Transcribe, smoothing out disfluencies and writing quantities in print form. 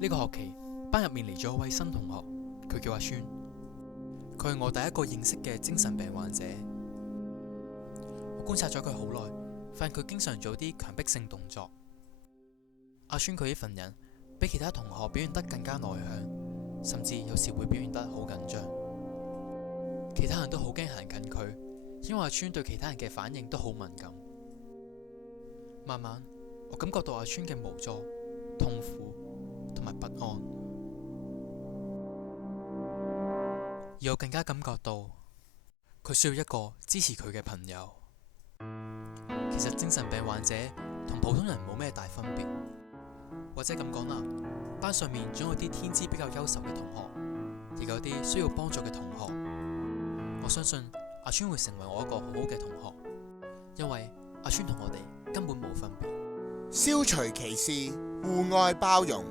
呢個學期班入面嚟咗位新同學，佢叫阿川，佢係我第一個認識嘅精神病患者。我觀察咗佢好耐，發現佢經常做啲強迫性動作。阿川佢呢份人比其他同學表現得更加內向，甚至有時會表現得好緊張。其他人都好驚行近佢，因為阿川對其他人嘅反應都好敏感。慢慢，我感覺到阿川嘅無助、痛苦同埋不安，而我更加感覺到佢需要一個支持佢嘅朋友。其實精神病患者同普通人冇咩大分別，或者咁講啦，班上面總有啲天資比較優秀嘅同學，亦有啲需要幫助嘅同學。我相信阿川會成為我一個好好嘅同學，因為阿川同我哋根本冇分別。消除歧視，互愛包容，